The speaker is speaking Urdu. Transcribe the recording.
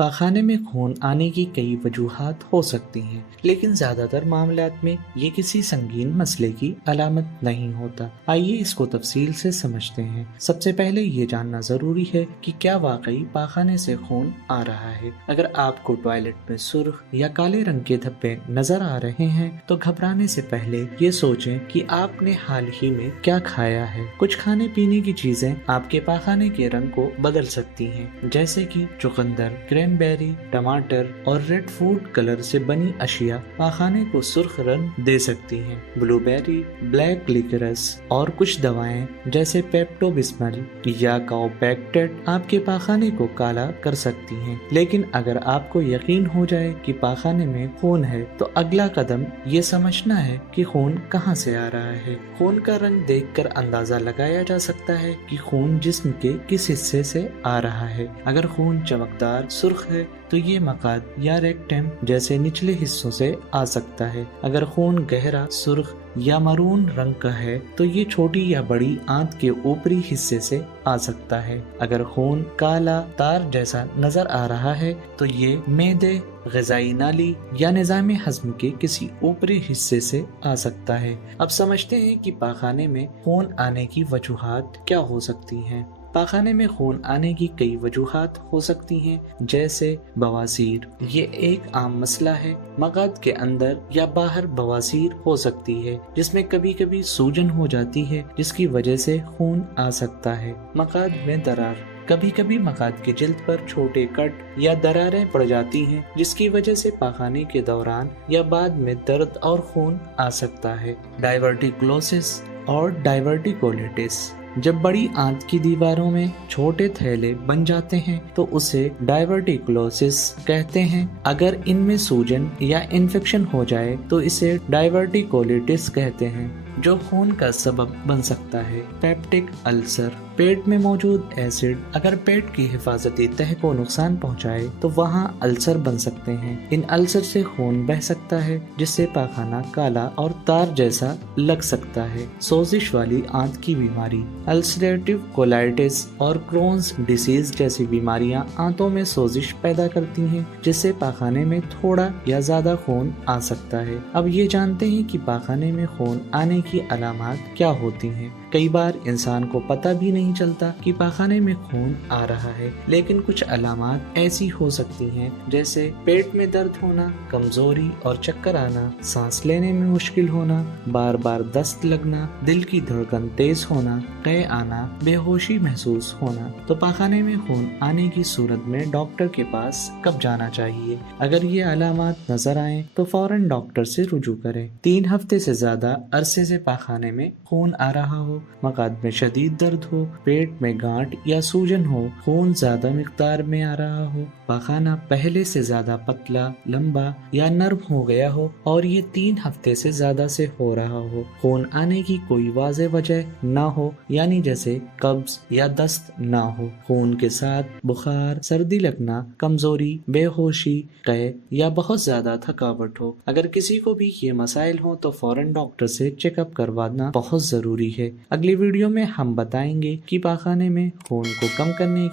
پاخانے میں خون آنے کی کئی وجوہات ہو سکتی ہیں، لیکن زیادہ تر معاملات میں یہ کسی سنگین مسئلے کی علامت نہیں ہوتا۔ آئیے اس کو تفصیل سے سمجھتے ہیں۔ سب سے پہلے یہ جاننا ضروری ہے کہ کیا واقعی پاخانے سے خون آ رہا ہے۔ اگر آپ کو ٹوائلٹ میں سرخ یا کالے رنگ کے دھبے نظر آ رہے ہیں تو گھبرانے سے پہلے یہ سوچیں کہ آپ نے حال ہی میں کیا کھایا ہے۔ کچھ کھانے پینے کی چیزیں آپ کے پاخانے کے رنگ کو بدل سکتی ہیں، جیسے کہ چقندر، کرین بیری، ٹماٹر اور ریڈ فوڈ کلر سے بنی اشیاء پاخانے کو سرخ رنگ دے سکتی ہیں۔ بلو بیری، بلیک لیکرس اور کچھ دوائیں جیسے پیپٹو بسمل یا کاؤپیکٹڈ آپ کے پاخانے کو کالا کر سکتی ہیں۔ لیکن اگر آپ کو یقین ہو جائے کہ پاخانے میں خون ہے تو اگلا قدم یہ سمجھنا ہے کہ خون کہاں سے آ رہا ہے۔ خون کا رنگ دیکھ کر اندازہ لگایا جا سکتا ہے کہ خون جسم کے کس حصے سے آ رہا ہے۔ اگر خون چمکدار سرخ ہے تو یہ مقعد یا ریکٹم جیسے نچلے حصوں سے آ سکتا ہے۔ اگر خون گہرا سرخ یا مرون رنگ کا ہے تو یہ چھوٹی یا بڑی آنت کے اوپری حصے سے آ سکتا ہے۔ اگر خون کالا تار جیسا نظر آ رہا ہے تو یہ معدے، غذائی نالی یا نظام ہضم کے کسی اوپری حصے سے آ سکتا ہے۔ اب سمجھتے ہیں کہ پاخانے میں خون آنے کی وجوہات کیا ہو سکتی ہیں۔ پاخانے میں خون آنے کی کئی وجوہات ہو سکتی ہیں، جیسے بواسیر۔ یہ ایک عام مسئلہ ہے۔ مقعد کے اندر یا باہر بواسیر ہو سکتی ہے جس میں کبھی کبھی سوجن ہو جاتی ہے جس کی وجہ سے خون آ سکتا ہے۔ مقعد میں درار، کبھی کبھی مقعد کی جلد پر چھوٹے کٹ یا دراریں پڑ جاتی ہیں جس کی وجہ سے پاخانے کے دوران یا بعد میں درد اور خون آ سکتا ہے۔ ڈائیورٹیکولوسس اور ڈائیورٹیکولیٹس، جب بڑی آنت کی دیواروں میں چھوٹے تھیلے بن جاتے ہیں تو اسے ڈائیورٹیکولوسس کہتے ہیں۔ اگر ان میں سوجن یا انفیکشن ہو جائے تو اسے ڈائیورٹیکولیٹس کہتے ہیں، جو خون کا سبب بن سکتا ہے۔ پیپٹک السر، پیٹ میں موجود ایسڈ اگر پیٹ کی حفاظتی تہہ کو نقصان پہنچائے تو وہاں السر بن سکتے ہیں۔ ان السر سے خون بہہ سکتا ہے جس سے پاخانہ کالا اور تار جیسا لگ سکتا ہے۔ سوزش والی آنت کی بیماری، السریٹیو کولائٹس اور کرونز ڈیزیز جیسی بیماریاں آنتوں میں سوزش پیدا کرتی ہیں جس سے پاخانے میں تھوڑا یا زیادہ خون آ سکتا ہے۔ اب یہ جانتے ہیں کہ پاخانے میں خون آنے کی علامات کیا ہوتی ہیں۔ کئی بار انسان کو پتہ بھی نہیں چلتا کہ پاخانے میں خون آ رہا ہے، لیکن کچھ علامات ایسی ہو سکتی ہیں جیسے پیٹ میں درد ہونا، کمزوری اور چکر آنا، سانس لینے میں مشکل ہونا، بار بار دست لگنا، دل کی دھڑکن تیز ہونا، قے آنا، بے ہوشی محسوس ہونا۔ تو پاخانے میں خون آنے کی صورت میں ڈاکٹر کے پاس کب جانا چاہیے؟ اگر یہ علامات نظر آئیں تو فوراً ڈاکٹر سے رجوع کریں۔ 3 ہفتے سے زیادہ عرصے سے پاخانے میں خون آ رہا ہو، مقعد میں شدید درد ہو، پیٹ میں گانٹ یا سوجن ہو، خون زیادہ مقدار میں آ رہا ہو، پاخانہ پہلے سے زیادہ پتلا، لمبا یا نرم ہو گیا ہو اور یہ 3 ہفتے سے زیادہ سے ہو رہا ہو، خون آنے کی کوئی واضح وجہ نہ ہو یعنی جیسے قبض یا دست نہ ہو، خون کے ساتھ بخار، سردی لگنا، کمزوری، بے ہوشی، قے یا بہت زیادہ تھکاوٹ ہو۔ اگر کسی کو بھی یہ مسائل ہوں تو فوراً ڈاکٹر سے چیک اپ کروانا بہت ضروری ہے۔ اگلی ویڈیو میں ہم بتائیں گے کہ پاخانے میں خون کو کم کرنے کی